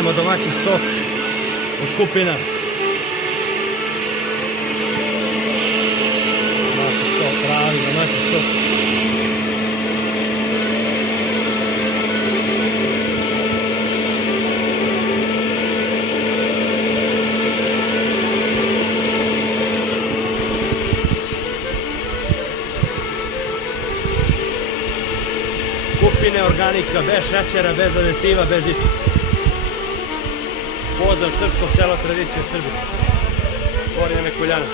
pravimo domaći sok od kupina. Domaći sok, pravi domaći sok. Kupine organika, bez šećera, bez aditiva, bez ičega. Pozdrav srpsko selo, tradicija Srbije. Gornja Mekuljana.